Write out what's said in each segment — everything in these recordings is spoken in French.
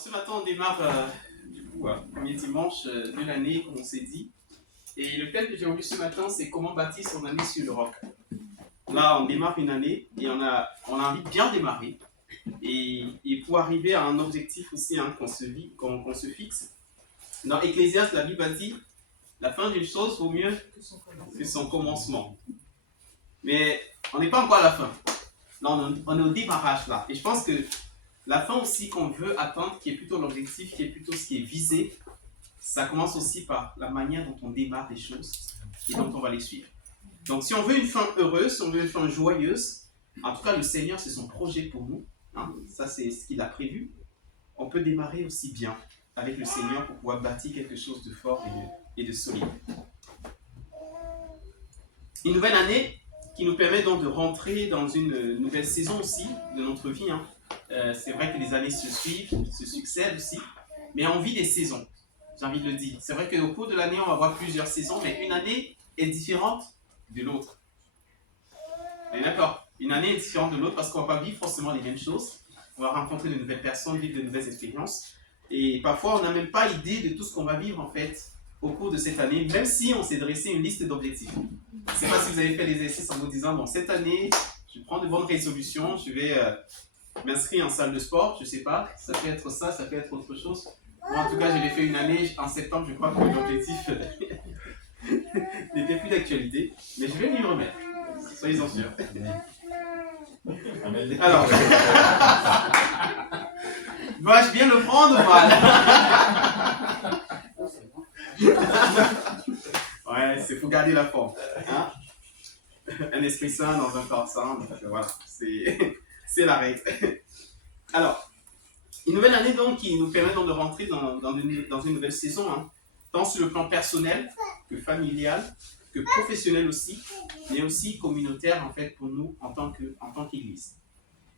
ce matin, on démarre premier dimanche de l'année, comme on s'est dit. Et le thème que j'ai envie ce matin, c'est comment bâtir son année sur le roc. Là, on démarre une année et on a envie de bien démarrer. Et pour arriver à un objectif aussi qu'on se fixe. Dans Ecclésiaste, la Bible a dit la fin d'une chose vaut mieux que son commencement. Mais on n'est pas encore à la fin. Là, on est au démarrage là. Et je pense que la fin aussi qu'on veut atteindre, qui est plutôt l'objectif, qui est plutôt ce qui est visé, ça commence aussi par la manière dont on démarre les choses et dont on va les suivre. Donc si on veut une fin heureuse, si on veut une fin joyeuse, en tout cas le Seigneur c'est son projet pour nous, hein, ça c'est ce qu'il a prévu, on peut démarrer aussi bien avec le Seigneur pour pouvoir bâtir quelque chose de fort et de solide. Une nouvelle année qui nous permet donc de rentrer dans une nouvelle saison aussi de notre vie, hein. C'est vrai que les années se suivent, se succèdent aussi, mais on vit des saisons, j'ai envie de le dire. C'est vrai qu'au cours de l'année, on va avoir plusieurs saisons, mais une année est différente de l'autre. On est d'accord? Une année est différente de l'autre parce qu'on ne va pas vivre forcément les mêmes choses. On va rencontrer de nouvelles personnes, vivre de nouvelles expériences. Et parfois, on n'a même pas idée de tout ce qu'on va vivre en fait au cours de cette année, même si on s'est dressé une liste d'objectifs. Je ne sais pas si vous avez fait l'exercice en vous disant, bon, cette année, je prends de bonnes résolutions, je vais m'inscrire en salle de sport, je ne sais pas, ça peut être ça, ça peut être autre chose. Moi, en tout cas, je l'ai fait une année, en septembre, je crois que l'objectif n'était plus d'actualité, mais je vais m'y remettre, soyez-en sûrs. Alors, dois-je bien le prendre ou mal? Ouais, il faut garder la forme. Hein? Un esprit sain dans un corps sain, donc voilà, c'est la règle. Alors, une nouvelle année donc qui nous permet donc de rentrer dans une nouvelle saison, hein, tant sur le plan personnel que familial, que professionnel aussi, mais aussi communautaire en fait pour nous en tant qu'Église.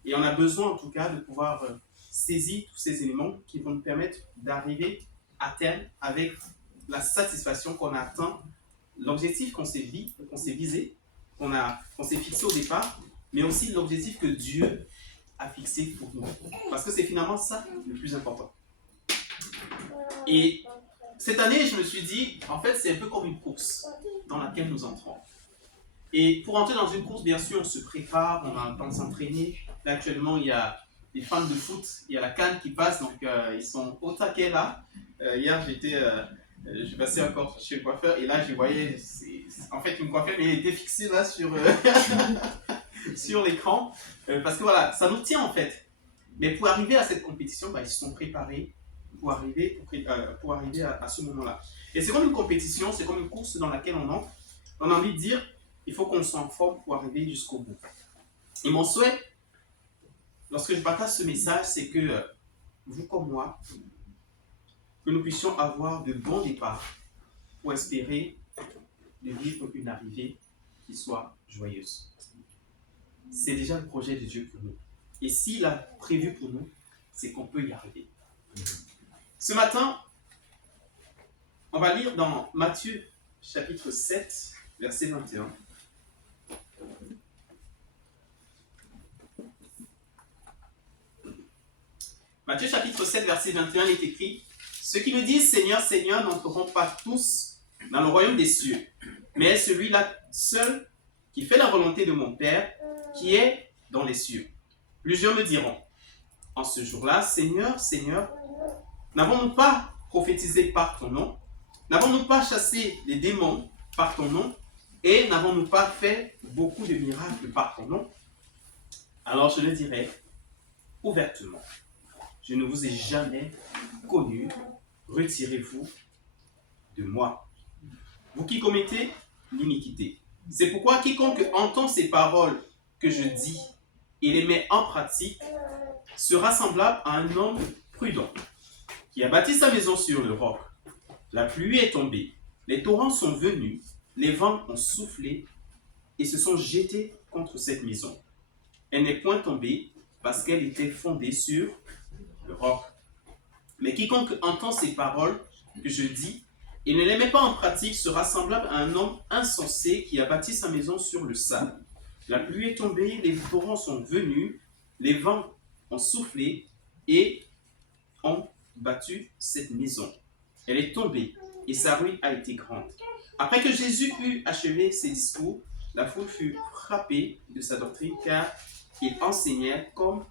Et on a besoin en tout cas de pouvoir saisir tous ces éléments qui vont nous permettre d'arriver à terme avec la satisfaction qu'on a atteint, l'objectif qu'on s'est visé, qu'on s'est fixé au départ, mais aussi l'objectif que Dieu a fixé pour nous. Parce que c'est finalement ça le plus important. Et cette année, je me suis dit, en fait, c'est un peu comme une course dans laquelle nous entrons. Et pour entrer dans une course, bien sûr, on se prépare, on a le temps de s'entraîner. Là, actuellement, il y a des fans de foot, il y a la CAN qui passe, donc ils sont au taquet là. Hier, je passais encore chez le coiffeur et là, je voyais, en fait, une coiffure, mais elle était fixée là sur l'écran. Parce que voilà, ça nous tient en fait. Mais pour arriver à cette compétition, ils se sont préparés pour arriver à ce moment-là. Et c'est comme une compétition, c'est comme une course dans laquelle on entre. On a envie de dire, il faut qu'on soit en forme pour arriver jusqu'au bout. Et mon souhait, lorsque je partage ce message, c'est que vous comme moi, que nous puissions avoir de bons départs pour espérer de vivre une arrivée qui soit joyeuse. C'est déjà le projet de Dieu pour nous. Et s'il a prévu pour nous, c'est qu'on peut y arriver. Ce matin, on va lire dans Matthieu chapitre 7, verset 21. Matthieu chapitre 7, verset 21 est écrit « Ceux qui me disent Seigneur, Seigneur n'entreront pas tous dans le royaume des cieux, mais celui-là seul qui fait la volonté de mon Père qui est dans les cieux. Plusieurs me diront en ce jour-là, Seigneur, Seigneur, n'avons-nous pas prophétisé par ton nom? N'avons-nous pas chassé les démons par ton nom? Et n'avons-nous pas fait beaucoup de miracles par ton nom? Alors je le dirai ouvertement. Je ne vous ai jamais connu. Retirez-vous de moi. Vous qui commettez l'iniquité. C'est pourquoi quiconque entend ces paroles que je dis et les met en pratique sera semblable à un homme prudent qui a bâti sa maison sur le roc. La pluie est tombée, les torrents sont venus, les vents ont soufflé et se sont jetés contre cette maison. Elle n'est point tombée parce qu'elle était fondée sur le roc. Mais quiconque entend ces paroles que je dis et ne les met pas en pratique sera semblable à un homme insensé qui a bâti sa maison sur le sable. La pluie est tombée, les torrents sont venus, les vents ont soufflé et ont battu cette maison. Elle est tombée et sa ruine a été grande. Après que Jésus eut achevé ses discours, la foule fut frappée de sa doctrine car il enseignait comme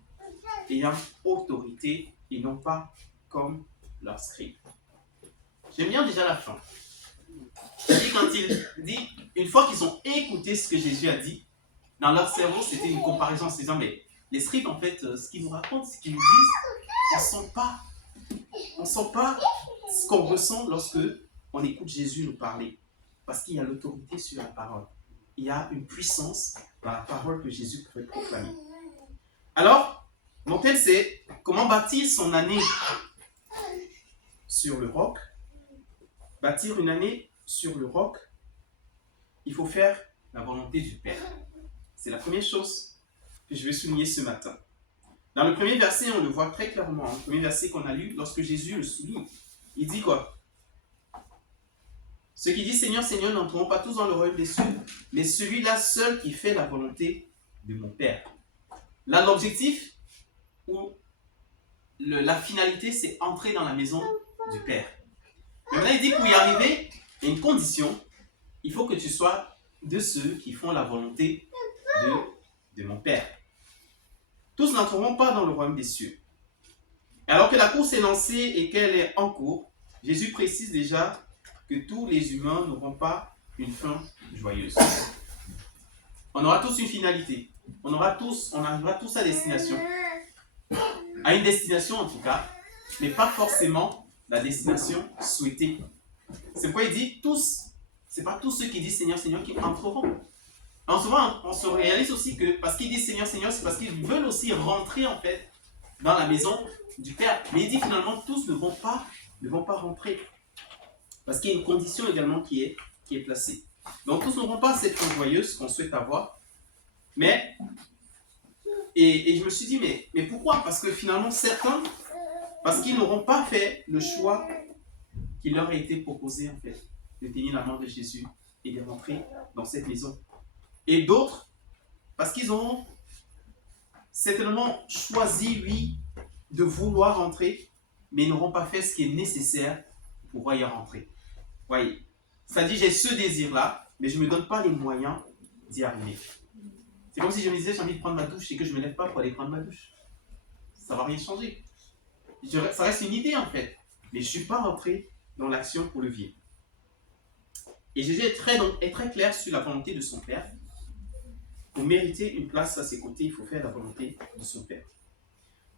ayant autorité et non pas comme leurs scribes. J'aime bien déjà la fin. C'est-à-dire quand il dit, une fois qu'ils ont écouté ce que Jésus a dit, dans leur cerveau, c'était une comparaison en se disant, mais les scribes, en fait, ce qu'ils nous racontent, ce qu'ils nous disent, on ne sent pas ce qu'on ressent lorsque on écoute Jésus nous parler. Parce qu'il y a l'autorité sur la parole. Il y a une puissance dans la parole que Jésus pourrait proclamer. Alors, mon thème, c'est comment bâtir son année sur le roc. Bâtir une année sur le roc, il faut faire la volonté du Père. C'est la première chose que je vais souligner ce matin. Dans le premier verset, on le voit très clairement. Le premier verset qu'on a lu, lorsque Jésus le souligne, il dit quoi? Ceux qui disent Seigneur, Seigneur n'entreront pas tous dans le royaume des cieux, mais celui-là seul qui fait la volonté de mon Père. Là, l'objectif ou la finalité, c'est entrer dans la maison du Père. Mais maintenant, il dit pour y arriver, il y a une condition. Il faut que tu sois de ceux qui font la volonté de mon Père. Tous n'entreront pas dans le royaume des cieux. Alors que la course est lancée et qu'elle est en cours, Jésus précise déjà que tous les humains n'auront pas une fin joyeuse. On aura tous une finalité. On arrivera tous à destination. À une destination en tout cas, mais pas forcément la destination souhaitée. C'est pourquoi il dit tous. C'est pas tous ceux qui disent Seigneur, Seigneur qui entreront. Alors souvent, on se réalise aussi que parce qu'ils disent Seigneur, Seigneur, c'est parce qu'ils veulent aussi rentrer en fait dans la maison du Père. Mais il dit finalement tous ne vont pas rentrer. Parce qu'il y a une condition également qui est placée. Donc tous n'auront pas cette fin joyeuse qu'on souhaite avoir. Mais, et je me suis dit, mais pourquoi? Parce que finalement certains, parce qu'ils n'auront pas fait le choix qui leur a été proposé en fait, de tenir la main de Jésus et de rentrer dans cette maison. Et d'autres, parce qu'ils auront certainement choisi, oui, de vouloir rentrer, mais n'auront pas fait ce qui est nécessaire pour pouvoir y rentrer. Voyez, c'est-à-dire j'ai ce désir-là, mais je ne me donne pas les moyens d'y arriver. C'est comme si je me disais j'ai envie de prendre ma douche et que je ne me lève pas pour aller prendre ma douche. Ça ne va rien changer. Ça reste une idée en fait, mais je ne suis pas rentré dans l'action pour le vivre. Et Jésus est très clair sur la volonté de son Père. Pour mériter une place à ses côtés, il faut faire la volonté de son Père.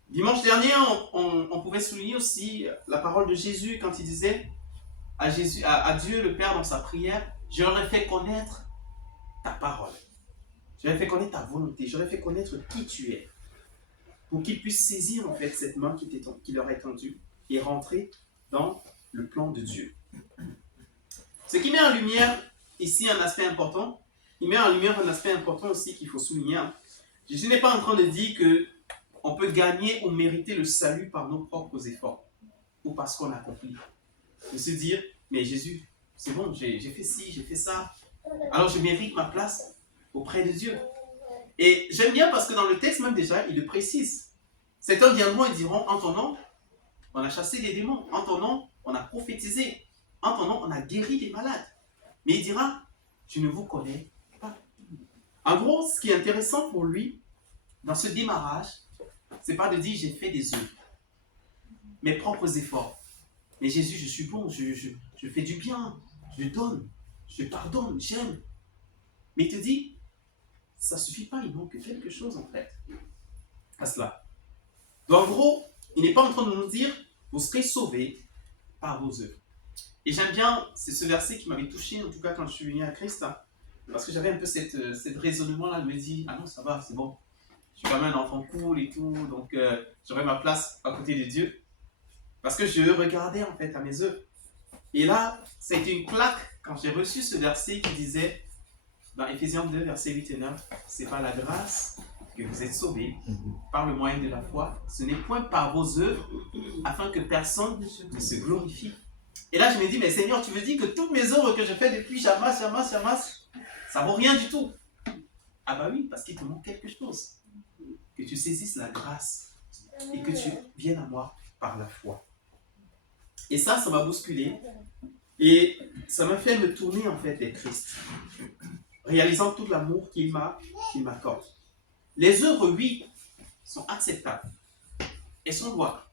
Dimanche dernier, on pouvait souligner aussi la parole de Jésus quand il disait à Dieu le Père dans sa prière, je leur ai fait connaître ta parole. Je leur ai fait connaître ta volonté. Je leur ai fait connaître qui tu es. Pour qu'ils puissent saisir en fait cette main qui leur est tendue et rentrer dans le plan de Dieu. Ce qui met en lumière ici un aspect important, il met en lumière un aspect important aussi qu'il faut souligner. Jésus n'est pas en train de dire qu'on peut gagner ou mériter le salut par nos propres efforts ou parce qu'on accomplit. De se dire, mais Jésus, c'est bon, j'ai fait ci, j'ai fait ça, alors je mérite ma place auprès de Dieu. Et j'aime bien parce que dans le texte même déjà, il le précise. Certains diront, ils diront, en ton nom, on a chassé les démons, en ton nom, on a prophétisé, en ton nom, on a guéri les malades. Mais il dira, je ne vous connais pas. En gros, ce qui est intéressant pour lui, dans ce démarrage, c'est pas de dire j'ai fait des œuvres, mes propres efforts. Mais Jésus, je suis bon, je fais du bien, je donne, je pardonne, j'aime. Mais il te dit, ça ne suffit pas, il manque quelque chose en fait à cela. Donc en gros, il n'est pas en train de nous dire, vous serez sauvés par vos œuvres. Et j'aime bien, c'est ce verset qui m'avait touché, en tout cas quand je suis venu à Christ, parce que j'avais un peu cette raisonnement-là, je me dis, ah non, ça va, c'est bon. Je suis quand même un enfant cool et tout, donc j'aurai ma place à côté de Dieu. Parce que je regardais en fait à mes œuvres. Et là, ça a été une claque quand j'ai reçu ce verset qui disait, dans Éphésiens 2, versets 8 et 9, c'est par la grâce que vous êtes sauvés, par le moyen de la foi. Ce n'est point par vos œuvres, afin que personne ne se glorifie. Et là, je me dis, mais Seigneur, tu veux dire que toutes mes œuvres que je fais depuis, j'amasse, ça vaut rien du tout. Ah bah oui, parce qu'il te manque quelque chose. Que tu saisisses la grâce et que tu viennes à moi par la foi. Et ça m'a bousculé. Et ça m'a fait me tourner en fait vers Christ, réalisant tout l'amour qu'il m'accorde. Les œuvres, oui, sont acceptables. Elles sont louables,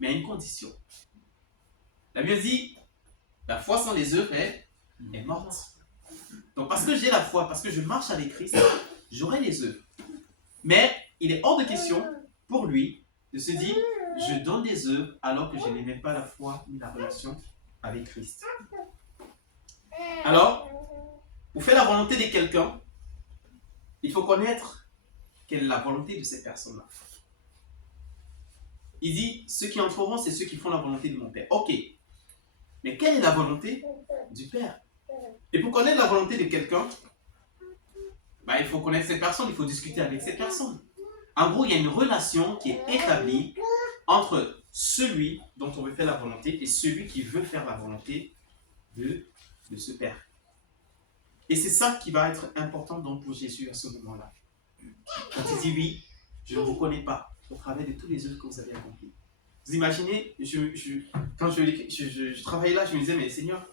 mais à une condition. La Bible dit, la foi sans les œuvres est morte. Donc parce que j'ai la foi, parce que je marche avec Christ, j'aurai les œuvres. Mais il est hors de question pour lui de se dire, je donne des œuvres alors que je n'ai même pas la foi ni la relation avec Christ. Alors, pour faire la volonté de quelqu'un, il faut connaître quelle est la volonté de cette personne-là. Il dit, ceux qui entreront, c'est ceux qui font la volonté de mon Père. Ok, mais quelle est la volonté du Père? Et pour connaître la volonté de quelqu'un, il faut connaître cette personne, il faut discuter avec cette personne. En gros, il y a une relation qui est établie entre celui dont on veut faire la volonté et celui qui veut faire la volonté de ce Père. Et c'est ça qui va être important donc pour Jésus à ce moment-là. Quand il dit oui, je ne vous connais pas au travers de tous les œuvres que vous avez accomplis. Vous imaginez, quand je travaillais là, je me disais, mais Seigneur,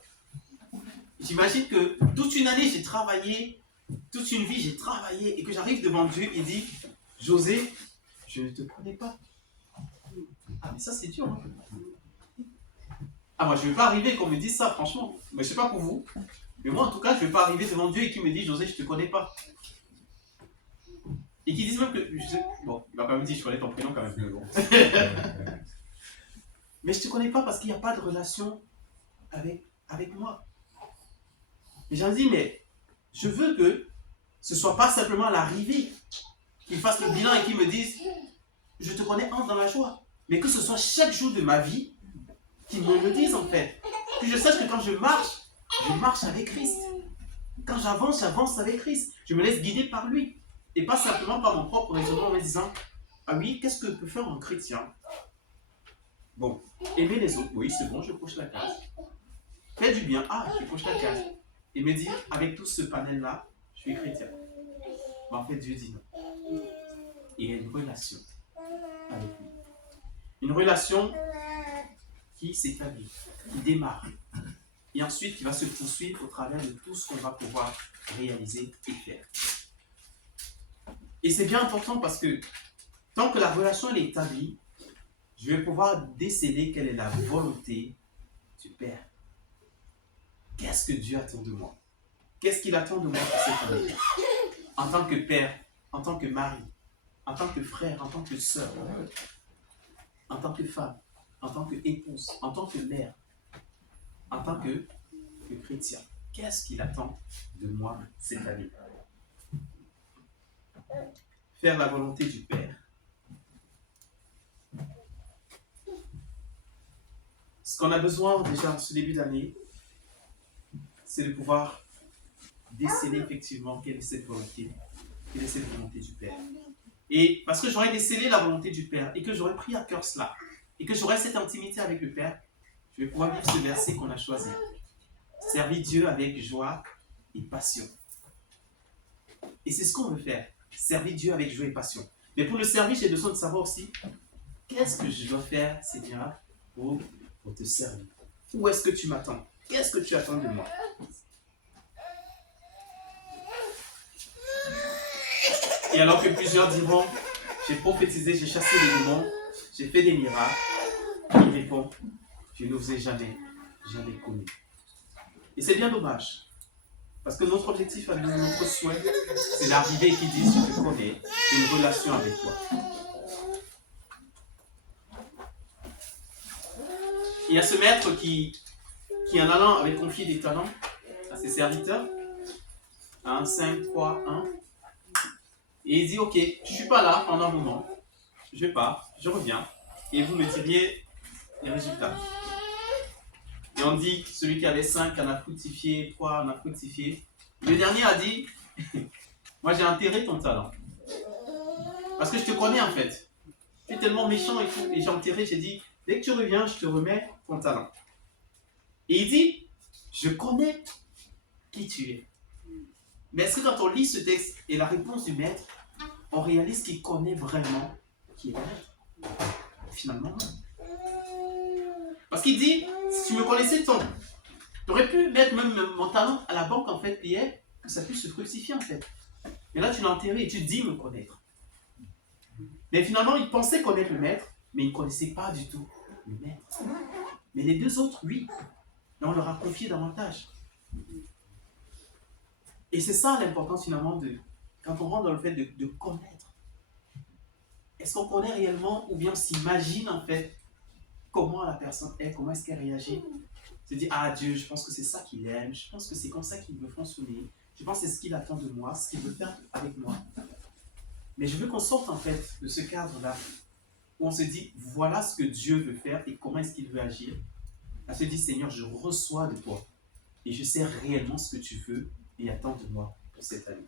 j'imagine que toute une année j'ai travaillé, toute une vie j'ai travaillé, et que j'arrive devant Dieu et dit, José, je ne te connais pas. Ah mais ça c'est dur. Hein? Ah moi je ne vais pas arriver qu'on me dise ça franchement. Mais je ne sais pas pour vous. Mais moi en tout cas je ne vais pas arriver devant Dieu et qu'il me dit, José, je ne te connais pas. Et qu'ils disent même que, bon, il va pas me dire, je connais ton prénom quand même. Mais bon. Mais je ne te connais pas parce qu'il n'y a pas de relation avec moi. Et j'en dis, mais je veux que ce ne soit pas simplement à l'arrivée qu'ils fassent le bilan et qu'ils me disent, je te connais, entre dans la joie. Mais que ce soit chaque jour de ma vie qu'ils me le disent en fait. Que je sache que quand je marche avec Christ. Quand j'avance avec Christ. Je me laisse guider par lui. Et pas simplement par mon propre raisonnement en me disant, ah oui, qu'est-ce que peut faire un chrétien? Bon, aimer les autres, oui, c'est bon, je coche la case. Faire du bien, ah, je coche la case. Et me dire, avec tout ce panel-là, je suis chrétien. Mais en fait, Dieu dit non. Et il y a une relation avec lui. Une relation qui s'établit, qui démarre. Et ensuite, qui va se poursuivre au travers de tout ce qu'on va pouvoir réaliser et faire. Et c'est bien important parce que tant que la relation est établie, je vais pouvoir déceler quelle est la volonté du Père. Qu'est-ce que Dieu attend de moi? Qu'est-ce qu'il attend de moi pour cette année? En tant que père, en tant que mari, en tant que frère, en tant que sœur, en tant que femme, en tant qu'épouse, en tant que mère, en tant que chrétien. Qu'est-ce qu'il attend de moi cette année? Faire la volonté du Père. Ce qu'on a besoin déjà en ce début d'année, c'est de pouvoir déceler effectivement quelle est cette volonté du Père. Et parce que j'aurais décelé la volonté du Père et que j'aurais pris à cœur cela, et que j'aurais cette intimité avec le Père, je vais pouvoir vivre ce verset qu'on a choisi. Servir Dieu avec joie et passion. Et c'est ce qu'on veut faire. Servir Dieu avec joie et passion. Mais pour le servir, j'ai besoin de savoir aussi qu'est-ce que je dois faire, Seigneur, pour te servir. Où est-ce que tu m'attends? Qu'est-ce que tu attends de moi? Et alors que plusieurs diront, j'ai prophétisé, j'ai chassé les démons, j'ai fait des miracles, il répond, je ne vous ai jamais connu. Et c'est bien dommage. Parce que notre objectif, notre souhait, c'est d'arriver et qu'ils disent, je te connais, une relation avec toi. Il y a ce maître qui en allant avait confié des talents à ses serviteurs. 1, 5, 3, 1. Et il dit, ok, je ne suis pas là pendant un moment. Je pars, je reviens. Et vous me diriez les résultats. Et on dit, celui qui avait 5 en a fructifié, 3 en a fructifié. Le dernier a dit, moi j'ai enterré ton talent. Parce que je te connais en fait. Tu es tellement méchant et tout. Et j'ai enterré, j'ai dit, dès que tu reviens, je te remets ton talent. Et il dit, je connais qui tu es. Mais est-ce que quand on lit ce texte et la réponse du maître, on réalise qu'il connaît vraiment qui est le maître? Finalement, non. Parce qu'il dit, si tu me connaissais tant, tu aurais pu mettre même mon talent à la banque, en fait, Pierre, que ça puisse se fructifier, en fait. Mais là, tu l'as enterré et tu dis me connaître. Mais finalement, il pensait connaître le maître, mais il ne connaissait pas du tout le maître. Mais les deux autres, oui. Mais on leur a confié davantage. Et c'est ça l'importance finalement quand on rentre dans le fait de connaître. Est-ce qu'on connaît réellement ou bien on s'imagine en fait comment la personne est, comment est-ce qu'elle réagit? Se dire, ah Dieu, je pense que c'est ça qu'il aime, je pense que c'est comme ça qu'il veut fonctionner, je pense que c'est ce qu'il attend de moi, ce qu'il veut faire avec moi. Mais je veux qu'on sorte en fait de ce cadre-là, où on se dit, voilà ce que Dieu veut faire et comment est-ce qu'il veut agir. On se dit, Seigneur, je reçois de toi et je sais réellement ce que tu veux et attends de moi pour cette année.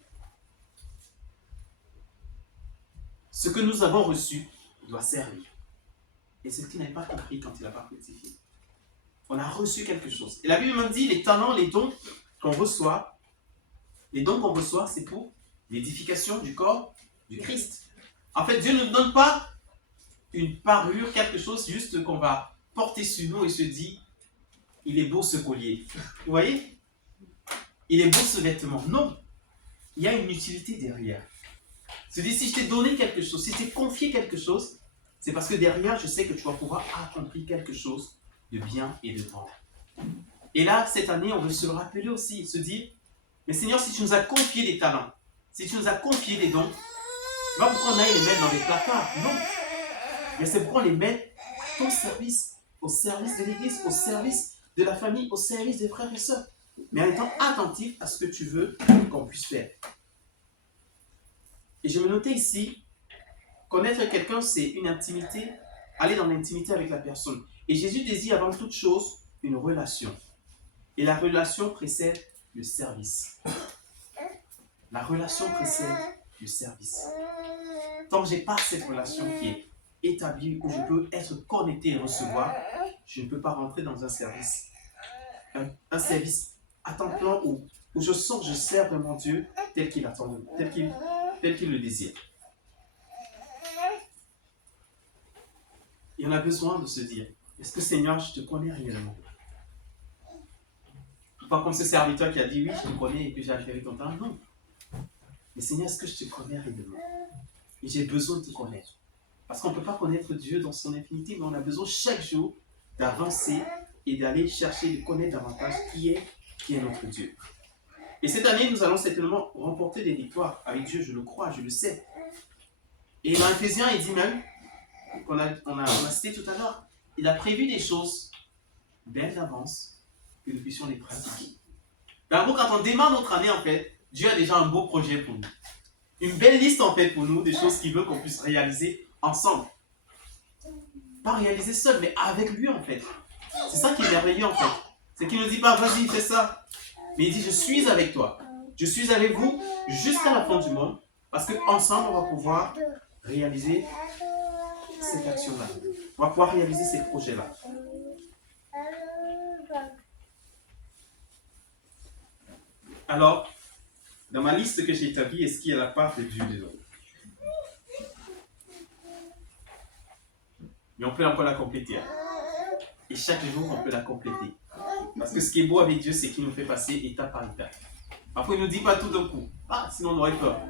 Ce que nous avons reçu doit servir. Et c'est ce qu'il n'avait pas compris quand il n'a pas fructifié. On a reçu quelque chose. Et la Bible même dit, les talents, les dons qu'on reçoit, c'est pour l'édification du corps du Christ. En fait, Dieu ne nous donne pas une parure, quelque chose juste qu'on va porter sur nous et se dire, il est beau ce collier. Vous voyez? Il est beau ce vêtement. Non. Il y a une utilité derrière. Se dire, si je t'ai donné quelque chose, si je t'ai confié quelque chose, c'est parce que derrière, je sais que tu vas pouvoir accomplir quelque chose de bien et de grand. Et là, cette année, on veut se le rappeler aussi, se dire, mais Seigneur, si tu nous as confié des talents, si tu nous as confié des dons, c'est pas pour qu'on aille les mettre dans les placards, non. Mais c'est pour qu'on les mette à ton service, au service de l'Église, au service de la famille, au service des frères et sœurs. Mais en étant attentif à ce que tu veux qu'on puisse faire. Et je me notais ici, connaître quelqu'un, c'est une intimité, aller dans l'intimité avec la personne. Et Jésus désire avant toute chose une relation. Et la relation précède le service. La relation précède le service. Tant que je n'ai pas cette relation qui est établie, où je peux être connecté et recevoir, je ne peux pas rentrer dans un service. Un service à temps plein où je sens que je sers vraiment Dieu tel qu'il attend, tel qu'il le désire. Et on a besoin de se dire, est-ce que Seigneur, je te connais réellement? Pas comme ce serviteur qui a dit, oui, je te connais et que j'ai affairé ton temps. Non. Mais Seigneur, est-ce que je te connais réellement? Et j'ai besoin de te connaître. Parce qu'on ne peut pas connaître Dieu dans son infinité, mais on a besoin chaque jour d'avancer et d'aller chercher, de connaître davantage qui est notre Dieu. Et cette année, nous allons certainement remporter des victoires avec Dieu, je le crois, je le sais. Et dans Ephésiens, il dit même, qu'on a cité tout à l'heure, il a prévu des choses belles d'avance que nous puissions les pratiquer. D'abord, quand on démarre notre année, en fait, Dieu a déjà un beau projet pour nous. Une belle liste, en fait, pour nous, des choses qu'il veut qu'on puisse réaliser ensemble. Pas réaliser seul, mais avec lui, en fait. C'est ça qui est merveilleux, en fait. C'est qu'il ne dit pas, vas-y, fais ça. Mais il dit, je suis avec toi. Je suis avec vous jusqu'à la fin du monde. Parce qu'ensemble, on va pouvoir réaliser cette action-là. On va pouvoir réaliser ces projets-là. Alors, dans ma liste que j'ai établie, est-ce qu'il y a la part de Dieu dedans? Mais on peut encore la compléter. Et chaque jour, on peut la compléter. Parce que ce qui est beau avec Dieu, c'est qu'il nous fait passer étape par étape. Parfois, il ne nous dit pas tout d'un coup. Ah, sinon on aurait peur.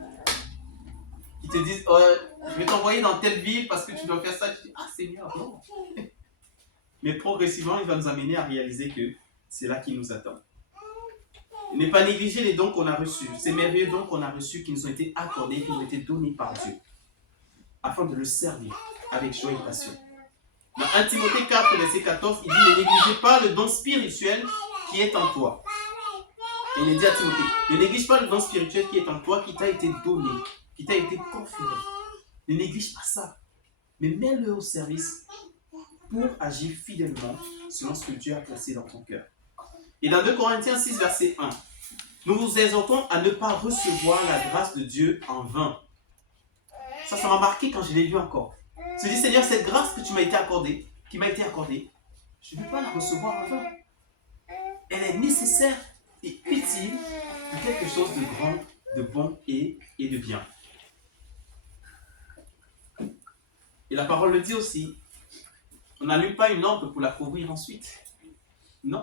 Ils te disent, je vais t'envoyer dans telle ville parce que tu dois faire ça. Tu dis, ah Seigneur, non. Mais progressivement, il va nous amener à réaliser que c'est là qu'il nous attend. Ne pas négliger les dons qu'on a reçus. Ces merveilleux dons qu'on a reçus, qui nous ont été accordés, qui nous ont été donnés par Dieu. Afin de le servir avec joie et passion. Dans 1 Timothée 4, verset 14, il dit, ne négligez pas le don spirituel qui est en toi. Et il dit à Timothée, ne néglige pas le don spirituel qui est en toi, qui t'a été donné, qui t'a été conféré. Ne néglige pas ça, mais mets-le au service pour agir fidèlement selon ce que Dieu a placé dans ton cœur. Et dans 2 Corinthiens 6, verset 1, nous vous exhortons à ne pas recevoir la grâce de Dieu en vain. Ça m'a marqué quand je l'ai lu encore. Je me dis, Seigneur, cette grâce que tu m'as été accordée, qui m'a été accordée, je ne veux pas la recevoir en vain. Elle est nécessaire et utile pour quelque chose de grand, de bon et de bien. Et la parole le dit aussi, On n'allume pas une lampe pour la couvrir ensuite. Non.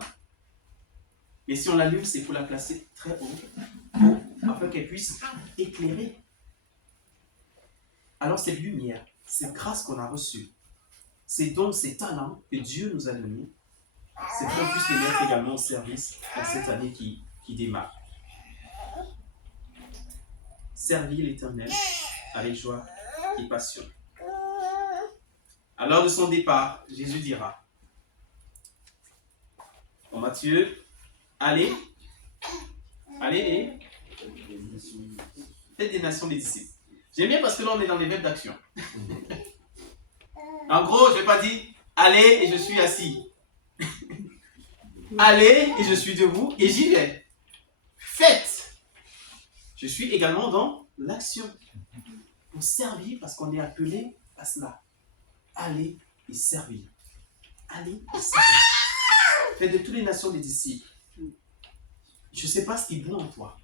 Mais si on l'allume, c'est pour la placer très haut, afin qu'elle puisse éclairer. Alors cette lumière, cette grâce qu'on a reçue, ces dons, ces talents que Dieu nous a donnés, c'est qu'on puisse les mettre également au service dans cette année qui démarre. Servir l'Éternel avec joie et passion. À l'heure de son départ, Jésus dira en Matthieu, allez et faites des nations des disciples. J'aime bien parce que là on est dans les verbes d'action. En gros, je n'ai pas dit allez et je suis assis. Allez et je suis debout et j'y vais. Faites. Je suis également dans l'action. Pour servir parce qu'on est appelé à cela. Allez et servir. Allez et servir. Faites de toutes les nations des disciples. Je ne sais pas ce qui est bon en toi.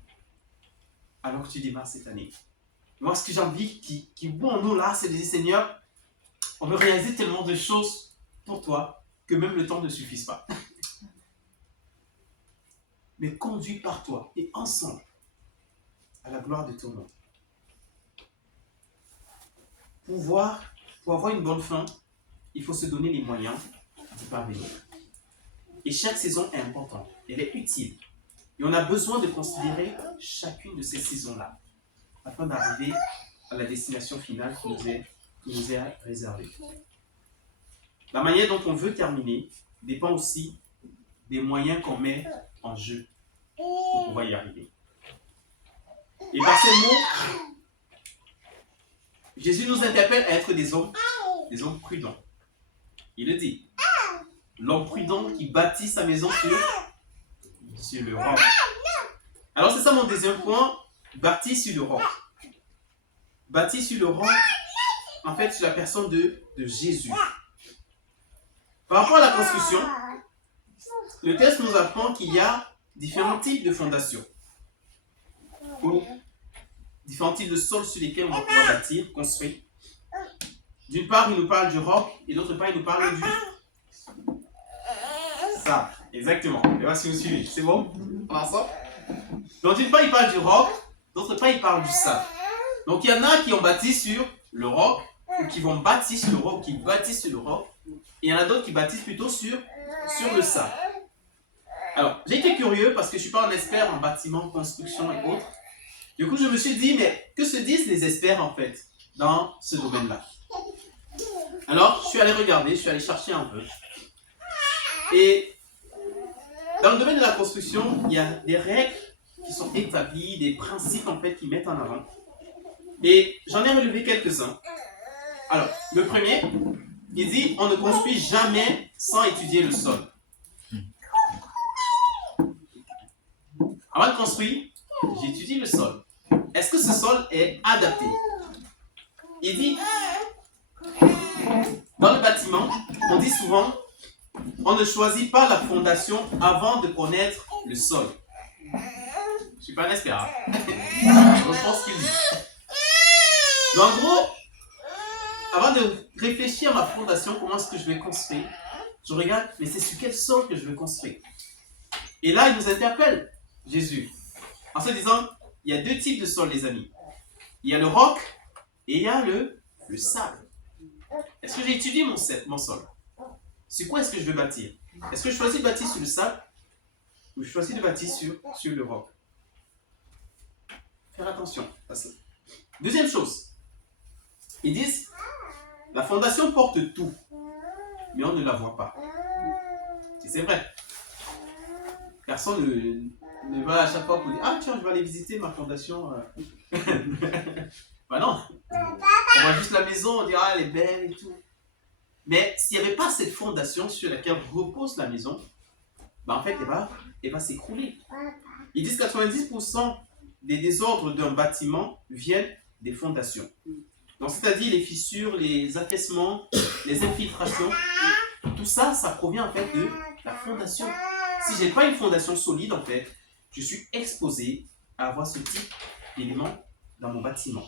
Alors que tu démarres cette année. Moi, ce que j'ai envie qui est bon en nous là, c'est de dire Seigneur, on veut réaliser tellement de choses pour toi que même le temps ne suffise pas. Mais conduit par toi et ensemble à la gloire de ton nom. Pour avoir une bonne fin, il faut se donner les moyens d'y parvenir. Et chaque saison est importante, elle est utile. Et on a besoin de considérer chacune de ces saisons-là afin d'arriver à la destination finale qui nous est réservée. La manière dont on veut terminer dépend aussi des moyens qu'on met en jeu pour pouvoir y arriver. Et par ces mots, Jésus nous interpelle à être des hommes prudents. Il le dit, l'homme prudent qui bâtit sa maison sur le roc. Alors c'est ça mon deuxième point, bâti sur le roc. Bâti sur le roc, en fait, sur la personne de Jésus. Par rapport à la construction, le texte nous apprend qu'il y a différents types de fondations. Ou différents types de sols sur lesquels on va pouvoir bâtir, construire. D'une part, il nous parle du roc, et d'autre part, il nous parle du sable. Exactement. Et voilà si vous suivez. C'est bon? On va ensemble? Donc, d'une part, il parle du roc, d'autre part, il parle du sable. Donc, il y en a qui ont bâti sur le roc, ou qui vont bâtir sur le roc, qui bâtissent sur le roc, et il y en a d'autres qui bâtissent plutôt sur le sable. Alors, j'ai été curieux parce que je ne suis pas un expert en bâtiment, construction et autres. Du coup, je me suis dit, mais que se disent les experts en fait dans ce domaine-là? Alors, je suis allé regarder, je suis allé chercher un peu. Et dans le domaine de la construction, il y a des règles qui sont établies, des principes en fait qui mettent en avant. Et j'en ai relevé quelques-uns. Alors, le premier, il dit, on ne construit jamais sans étudier le sol. Avant de construire, j'étudie le sol. Est-ce que ce sol est adapté? Il dit, dans le bâtiment, on dit souvent, on ne choisit pas la fondation avant de connaître le sol. Je ne suis pas un expert. Hein? Je pense qu'il dit. Donc, en gros, avant de réfléchir à ma fondation, comment est-ce que je vais construire, je regarde, mais c'est sur quel sol que je vais construire? Et là, il nous interpelle, Jésus, en se disant, il y a deux types de sols, les amis. Il y a le roc et il y a le sable. Est-ce que j'ai étudié mon sol? Sur quoi est-ce que je vais bâtir? Est-ce que je choisis de bâtir sur le sable ou je choisis de bâtir sur le roc? Faire attention à ça. Deuxième chose, ils disent, la fondation porte tout, mais on ne la voit pas. Et c'est vrai. Personne ne va à chaque fois pour dire, ah tiens, je vais aller visiter ma fondation. Bah non. On voit juste la maison, on dira, ah, elle est belle et tout. Mais s'il n'y avait pas cette fondation sur laquelle repose la maison, bah en fait, elle va s'écrouler. Ils disent que 90% des désordres d'un bâtiment viennent des fondations. Donc, c'est-à-dire les fissures, les affaissements, les infiltrations, tout ça, ça provient en fait de la fondation. Si je n'ai pas une fondation solide, en fait, je suis exposé à avoir ce type d'éléments dans mon bâtiment.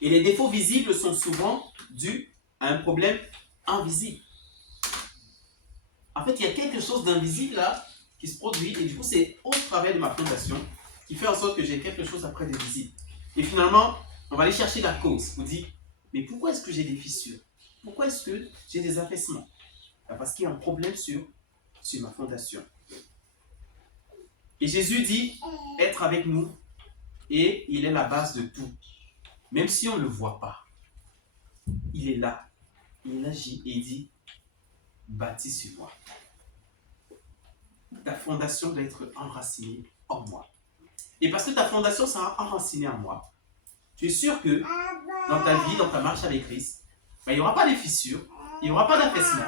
Et les défauts visibles sont souvent dus à un problème invisible. En fait, il y a quelque chose d'invisible là qui se produit et du coup, c'est au travers de ma fondation qui fait en sorte que j'ai quelque chose après de visible. Et finalement, on va aller chercher la cause. On dit, mais pourquoi est-ce que j'ai des fissures? Pourquoi est-ce que j'ai des affaissements? Parce qu'il y a un problème sur ma fondation. Et Jésus dit être avec nous et il est la base de tout. Même si on ne le voit pas, il est là. Il agit et il dit bâtis sur moi. Ta fondation doit être enracinée en moi. Et parce que ta fondation sera enracinée en moi, tu es sûr que dans ta vie, dans ta marche avec Christ, il n'y aura pas de fissures, il n'y aura pas d'affaissement,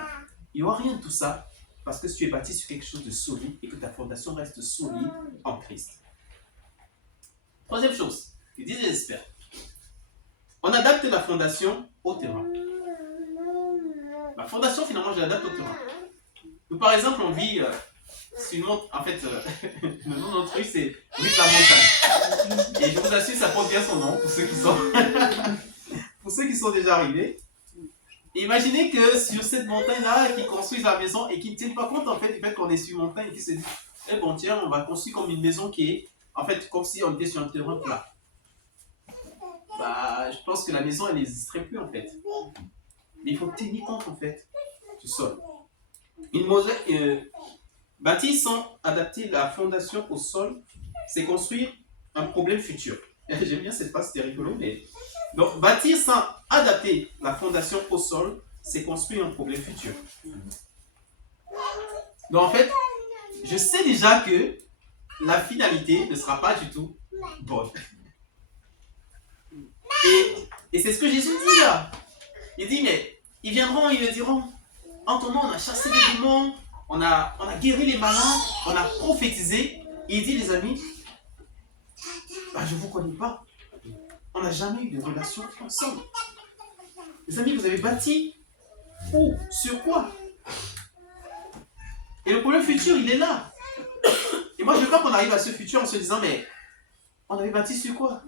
il n'y aura rien de tout ça parce que tu es bâti sur quelque chose de solide et que ta fondation reste solide en Christ. Troisième chose, que disent les experts, on adapte la fondation au terrain. La fondation, finalement, je l'adapte au terrain. Donc, par exemple, on vit sur une montagne. En fait, le nom de notre rue, c'est rue de la montagne. Et je vous assure, ça porte bien son nom pour ceux qui sont, pour ceux qui sont déjà arrivés. Et imaginez que sur cette montagne-là, qui construisent la maison et qui ne tiennent pas compte en fait du fait qu'on est sur une montagne et qui se disent, eh bon, tiens, on va construire comme une maison qui est, en fait, comme si on était sur un terrain plat. Bah, je pense que la maison, elle n'existerait plus en fait. Mais il faut tenir compte en fait du sol. Bâtir sans adapter la fondation au sol, c'est construire un problème futur. J'aime bien cette phrase, c'était rigolo, mais... Donc, bâtir sans adapter la fondation au sol, c'est construire un problème futur. Donc, en fait, je sais déjà que la finalité ne sera pas du tout bonne. Et c'est ce que Jésus dit là. Il dit, mais ils viendront, ils me diront, en ton nom, on a chassé les démons, on a guéri les malades, on a prophétisé. Et il dit, les amis, bah, je ne vous connais pas. On n'a jamais eu de relation ensemble. Les amis, vous avez bâti où? Sur quoi? Et le problème futur, il est là. Et moi, je veux pas qu'on arrive à ce futur en se disant, mais on avait bâti sur quoi?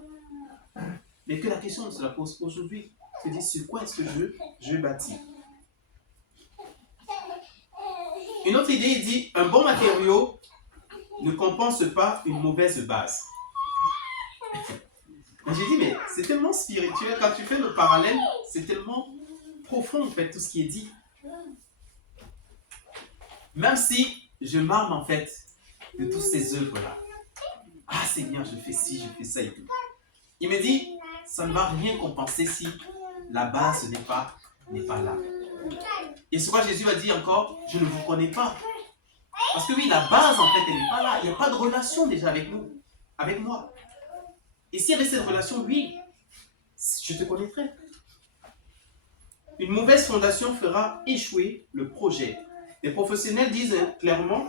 Mais que la question se la pose aujourd'hui. Se dire, sur quoi est-ce que je bâtis? Une autre idée, il dit, un bon matériau ne compense pas une mauvaise base. J'ai dit, mais c'est tellement spirituel, quand tu fais le parallèle, c'est tellement profond en fait, tout ce qui est dit. Même si je m'arme en fait de toutes ces œuvres-là. Ah Seigneur, je fais ci, je fais ça et tout. Il me dit, ça ne va rien compenser si la base n'est pas là. Et ce que Jésus va dire encore, je ne vous connais pas. Parce que oui, la base en fait, elle n'est pas là. Il n'y a pas de relation déjà avec nous, avec moi. Et s'il y avait cette relation, oui, je te connaîtrais. Une mauvaise fondation fera échouer le projet. Les professionnels disent clairement,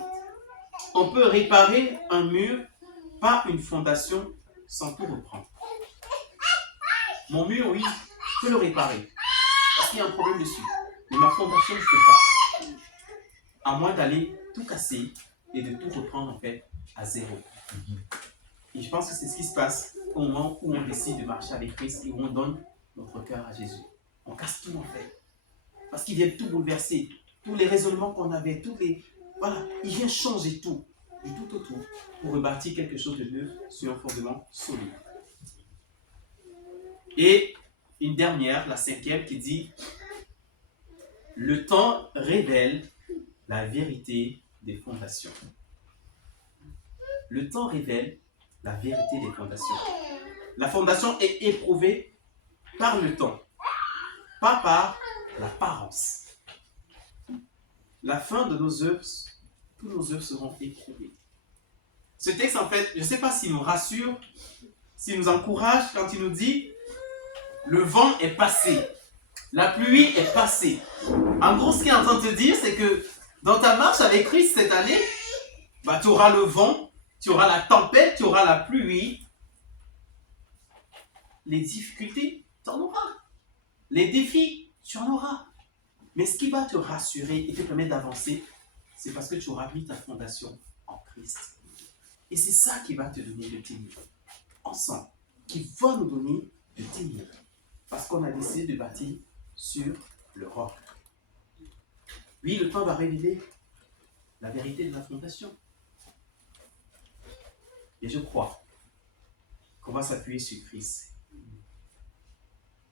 on peut réparer un mur, pas une fondation, sans tout reprendre. Mon mur, oui, je peux le réparer. Parce qu'il y a un problème dessus. Mais ma fondation, je ne peux pas. À moins d'aller tout casser et de tout reprendre en fait à zéro. Et je pense que c'est ce qui se passe au moment où on décide de marcher avec Christ et où on donne notre cœur à Jésus. On casse tout en fait. Parce qu'il vient tout bouleverser. Tous les raisonnements qu'on avait, voilà, il vient changer tout, du tout au tout, pour rebâtir quelque chose de neuf sur un fondement solide. Et une dernière, la cinquième, qui dit « Le temps révèle la vérité des fondations. » Le temps révèle la vérité des fondations. La fondation est éprouvée par le temps, pas par l'apparence. La fin de nos œuvres, tous nos œuvres seront éprouvées. Ce texte, en fait, je ne sais pas s'il nous rassure, s'il nous encourage quand il nous dit « Le vent est passé, la pluie est passée. » En gros, ce qu'il est en train de te dire, c'est que dans ta marche avec Christ cette année, bah, tu auras le vent, tu auras la tempête, tu auras la pluie. Les difficultés, tu en auras. Les défis, tu en auras. Mais ce qui va te rassurer et te permettre d'avancer, c'est parce que tu auras mis ta fondation en Christ. Et c'est ça qui va te donner de tenir. Ensemble, qui va nous donner de tenir. Parce qu'on a décidé de bâtir sur le roc. Oui, le temps va révéler la vérité de la fondation. Et je crois qu'on va s'appuyer sur Christ.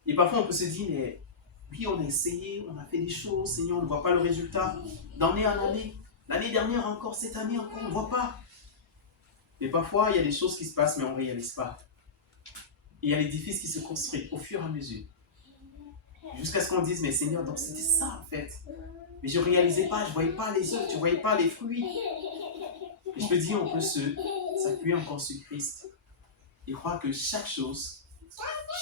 Et parfois, on peut se dire, mais oui, on a essayé, on a fait des choses, Seigneur, on ne voit pas le résultat d'année en année. L'année dernière encore, cette année encore, on ne voit pas. Mais parfois, il y a des choses qui se passent, mais on ne réalise pas. Et il y a l'édifice qui se construit au fur et à mesure. Jusqu'à ce qu'on dise, mais Seigneur, donc c'était ça en fait. Mais je ne réalisais pas, je ne voyais pas les œuvres, je ne voyais pas les fruits. Et je peux dire, on peut s'appuyer encore sur Christ. Et croire que chaque chose,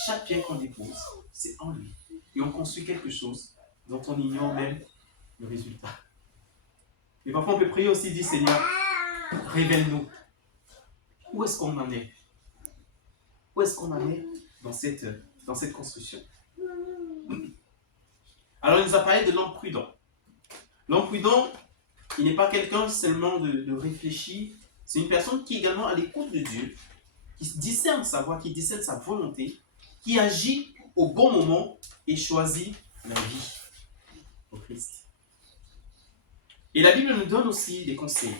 chaque pierre qu'on dépose, c'est en lui. Et on construit quelque chose dont on ignore même le résultat. Et parfois on peut prier aussi, dire Seigneur, révèle-nous. Où est-ce qu'on en est? Où est-ce qu'on en est dans cette construction? Alors il nous a parlé de l'homme prudent. L'homme prudent, il n'est pas quelqu'un seulement de réfléchi, c'est une personne qui est également à l'écoute de Dieu, qui discerne sa voix, qui discerne sa volonté, qui agit au bon moment et choisit la vie au Christ. Et la Bible nous donne aussi des conseils.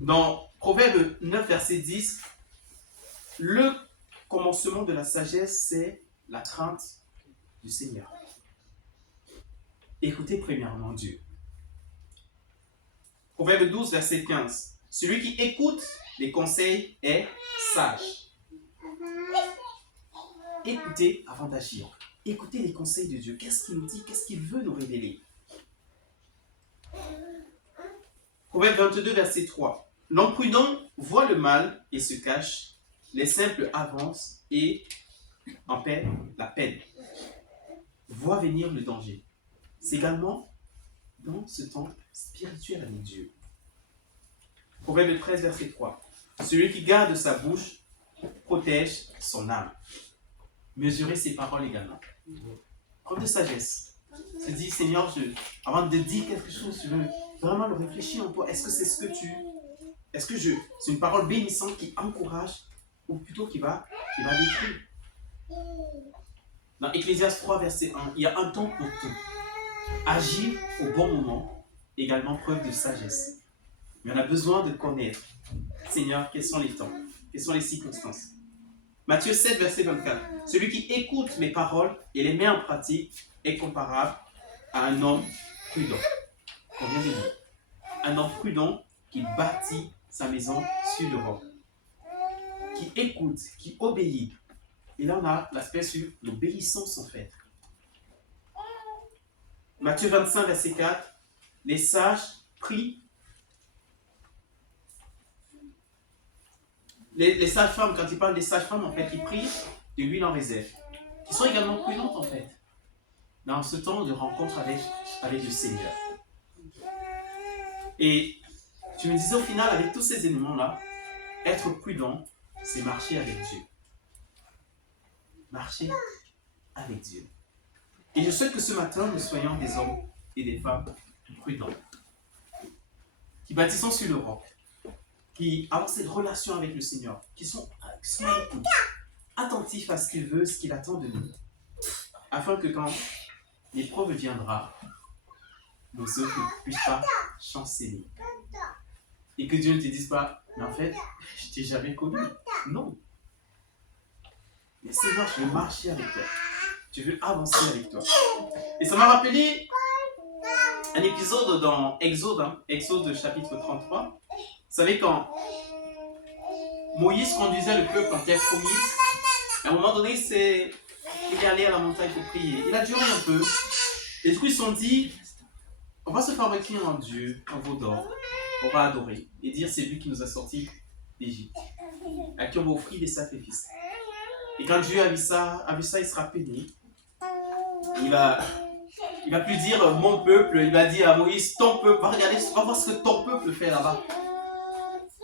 Dans Proverbe 9, verset 10, le commencement de la sagesse, c'est la crainte du Seigneur. Écoutez premièrement Dieu. Proverbe 12, verset 15. Celui qui écoute les conseils est sage. Écoutez avant d'agir. Écoutez les conseils de Dieu. Qu'est-ce qu'il nous dit? Qu'est-ce qu'il veut nous révéler? Proverbe 22, verset 3. L'homme prudent voit le mal et se cache. Les simples avancent et en paient la peine. Voit venir le danger. C'est également dans ce temps spirituel avec Dieu. Proverbe 13, verset 3. Celui qui garde sa bouche protège son âme. Mesurez ses paroles également. Preuve de sagesse. Se dit, Seigneur, avant de dire quelque chose, je veux vraiment le réfléchir en toi. Est-ce que c'est ce que tu... c'est une parole bénissante qui encourage ou plutôt qui va détruire? Dans Ecclésiaste 3, verset 1, il y a un temps pour tout. Agir au bon moment, également preuve de sagesse. Mais on a besoin de connaître, Seigneur, quels sont les temps, quelles sont les circonstances. Matthieu 7, verset 24. Celui qui écoute mes paroles et les met en pratique est comparable à un homme prudent. On vient de dire. Un homme prudent qui bâtit sa maison sur le roc. Qui écoute, qui obéit. Et là, on a l'aspect sur l'obéissance en fait. Matthieu 25, verset 4. Les sages prient. Les sages-femmes, quand ils parlent des sages-femmes, en fait, ils prient de l'huile en réserve. Qui sont également prudentes, en fait, dans ce temps de rencontre avec le Seigneur. Et je me disais au final, avec tous ces éléments-là, être prudent, c'est marcher avec Dieu. Marcher avec Dieu. Et je souhaite que ce matin, nous soyons des hommes et des femmes prudents, qui bâtissons sur le roc, qui avons cette relation avec le Seigneur, qui sont à l'écoute, attentifs à ce qu'il veut, ce qu'il attend de nous, afin que quand l'épreuve viendra, nos œuvres ne puissent pas chanceler. Et que Dieu ne te dise pas, mais en fait, je t'ai jamais connu. Non. Mais Seigneur, je veux marcher avec toi. Je veux avancer avec toi. Et ça m'a rappelé un épisode dans Exode, Exode chapitre 33. Vous savez, quand Moïse conduisait le peuple en terre promise, à un moment donné, il est allé à la montagne pour prier. Il a duré un peu. Et du coup, ils se sont dit, on va se fabriquer un Dieu, un veau d'or. On va adorer et dire c'est lui qui nous a sortis d'Égypte, à qui on va offrir des sacrifices. Et quand Dieu a vu ça, il sera peiné. Il va plus dire mon peuple, il va dire à Moïse ton peuple. Va regarder, va voir ce que ton peuple fait là-bas.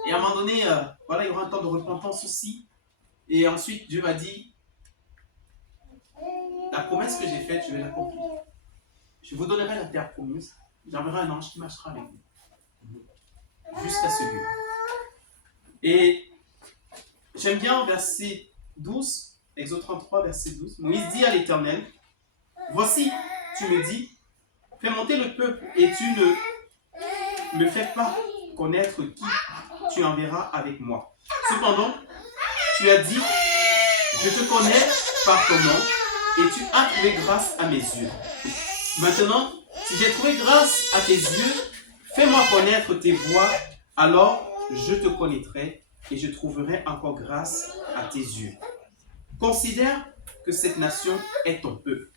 Et à un moment donné, voilà, il y aura un temps de repentance aussi. Et ensuite, Dieu va dire la promesse que j'ai faite, je vais l'accomplir. Je vous donnerai la terre promise. J'enverrai un ange qui marchera avec vous. Jusqu'à ce lieu. Et j'aime bien verset 12, Exode 33, verset 12. Moïse dit à l'Éternel, voici, tu me dis, fais monter le peuple et tu ne me fais pas connaître qui tu enverras avec moi. Cependant, tu as dit, je te connais par ton nom et tu as trouvé grâce à mes yeux. Maintenant, si j'ai trouvé grâce à tes yeux, fais-moi connaître tes voies, alors je te connaîtrai et je trouverai encore grâce à tes yeux. Considère que cette nation est ton peuple.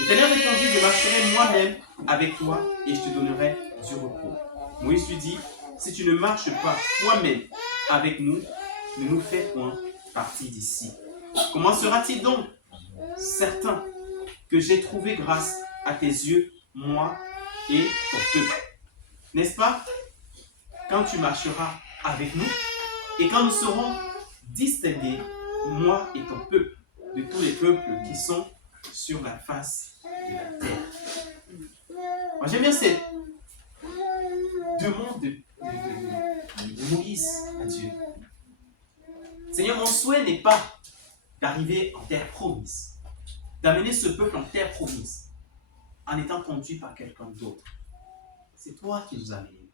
L'Éternel répondit, je marcherai moi-même avec toi et je te donnerai du repos. Moïse lui dit, si tu ne marches pas toi-même avec nous, ne nous fais point partie d'ici. Comment sera-t-il donc certain que j'ai trouvé grâce à tes yeux, moi et ton peuple? N'est-ce pas quand tu marcheras avec nous et quand nous serons distingués, moi et ton peuple, de tous les peuples qui sont sur la face de la terre. Moi, j'aime bien cette demande de Moïse à Dieu. Seigneur, mon souhait n'est pas d'arriver en terre promise, d'amener ce peuple en terre promise, en étant conduit par quelqu'un d'autre. C'est toi qui nous as amenés.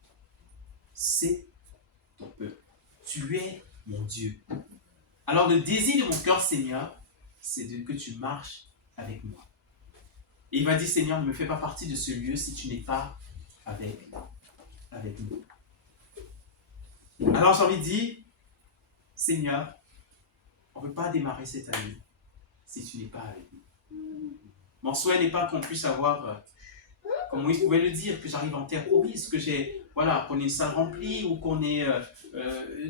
C'est ton peuple. Tu es mon Dieu. Alors le désir de mon cœur, Seigneur, c'est que tu marches avec moi. Et il m'a dit, Seigneur, ne me fais pas partie de ce lieu si tu n'es pas avec nous. Alors j'ai envie de dire, Seigneur, on ne peut pas démarrer cette année si tu n'es pas avec nous. Mon souhait n'est pas qu'on puisse avoir, comme Moïse pouvait le dire, que j'arrive en terre promise, que qu'on ait une salle remplie ou qu'on ait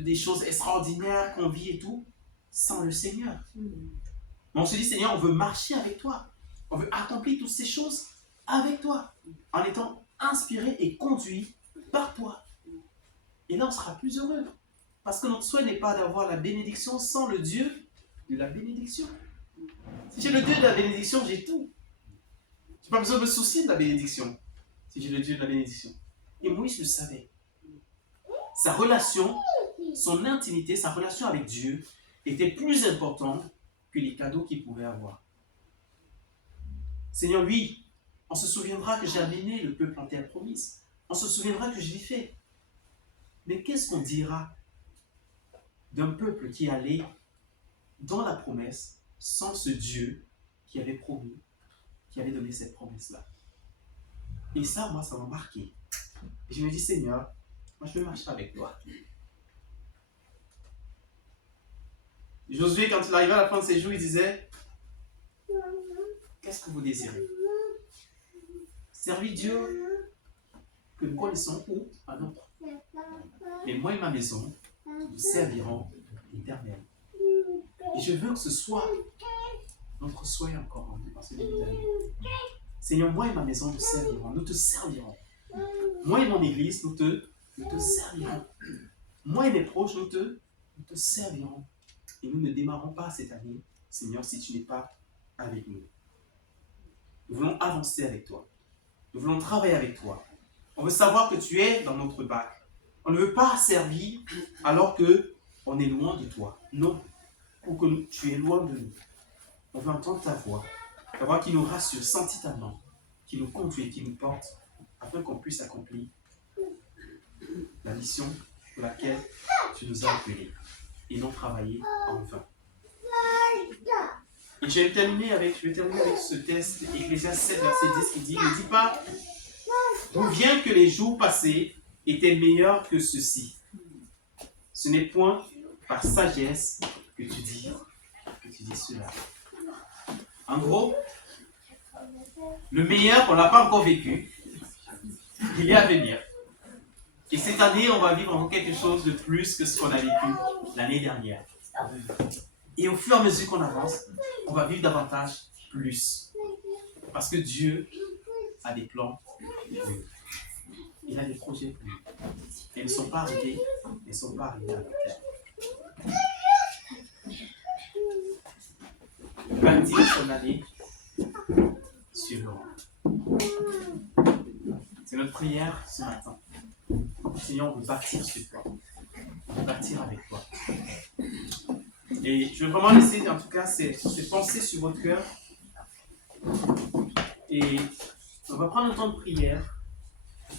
des choses extraordinaires, qu'on vit et tout, sans le Seigneur. Mais on se dit, Seigneur, on veut marcher avec toi. On veut accomplir toutes ces choses avec toi, en étant inspiré et conduit par toi. Et là, on sera plus heureux. Parce que notre souhait n'est pas d'avoir la bénédiction sans le Dieu de la bénédiction. Si j'ai le Dieu de la bénédiction, j'ai tout. Je n'ai pas besoin de me soucier de la bénédiction, si j'ai le Dieu de la bénédiction. Et Moïse le savait. Sa relation, son intimité, sa relation avec Dieu était plus importante que les cadeaux qu'il pouvait avoir. Seigneur, oui, on se souviendra que j'ai amené le peuple en terre promise. On se souviendra que je l'ai fait. Mais qu'est-ce qu'on dira d'un peuple qui allait dans la promesse sans ce Dieu qui avait promis, qui avait donné cette promesse-là? Et ça, moi, ça m'a marqué. Et je me dis, Seigneur, moi, je veux marcher avec toi. Josué, quand il arrivait à la fin de ses jours, il disait, qu'est-ce que vous désirez? Servir Dieu que nous connaissons ou à notre. Mais moi et ma maison, nous servirons l'Éternel. Et je veux que ce soit notre souhait encore en ce début d'année. Seigneur, moi et ma maison, nous te servirons. Moi et mon église, nous te servirons. Moi et mes proches, nous te servirons. Et nous ne démarrons pas cette année, Seigneur, si tu n'es pas avec nous. Nous voulons avancer avec toi. Nous voulons travailler avec toi. On veut savoir que tu es dans notre bac. On ne veut pas servir alors qu'on est loin de toi. Non, ou que tu es loin de nous. On veut entendre ta voix qui nous rassure sentientalement, qui nous conduit, qui nous porte, afin qu'on puisse accomplir la mission pour laquelle tu nous as appelés et non travailler en vain. Et je vais terminer avec ce texte, Ecclésiaste 7, verset 10, qui dit, ne dis pas, d'où vient que les jours passés étaient meilleurs que ceux-ci. Ce n'est point par sagesse que tu dis cela. En gros, le meilleur, on ne l'a pas encore vécu, il est à venir. Et cette année, on va vivre encore quelque chose de plus que ce qu'on a vécu l'année dernière. Et au fur et à mesure qu'on avance, on va vivre davantage plus. Parce que Dieu a des plans pour nous. Il a des projets pour nous. Et ils ne sont pas arrivés à la terre. Bâtir son année sur l'eau. C'est notre prière ce matin. Seigneur, on veut bâtir sur toi. On veut bâtir avec toi. Et je veux vraiment laisser, en tout cas, ces pensées sur votre cœur. Et on va va prendre un temps de prière.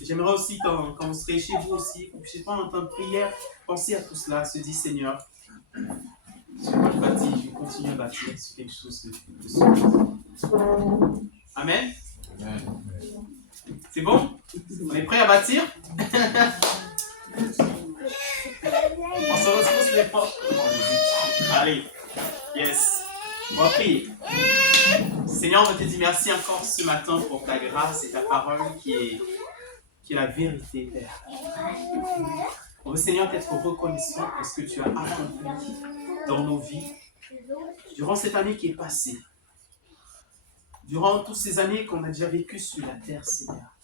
J'aimerais aussi, quand vous serez chez vous aussi, vous puissiez prendre un temps de prière, pensez à tout cela, se dire Seigneur, sur quoi je bâtis, je vais continuer à bâtir sur quelque chose de solide. Amen. C'est bon? On est prêt à bâtir? On se retrouve les portes. Allez, yes. On va prier. Seigneur, on te dit merci encore ce matin pour ta grâce et ta parole qui est la vérité, Père. On veut, Seigneur, être reconnaissant pour ce que tu as accompli dans nos vies durant cette année qui est passée. Durant toutes ces années qu'on a déjà vécues sur la terre, Seigneur.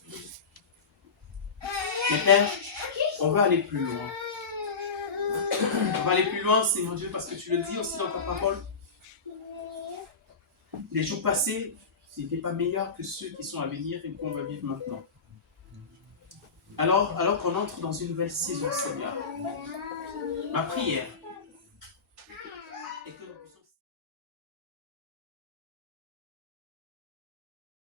Mais Père, on veut aller plus loin. On va aller plus loin, Seigneur Dieu, parce que tu le dis aussi dans ta parole. Les jours passés n'étaient pas meilleurs que ceux qui sont à venir et qu'on va vivre maintenant. Alors qu'on entre dans une nouvelle saison, Seigneur, ma prière,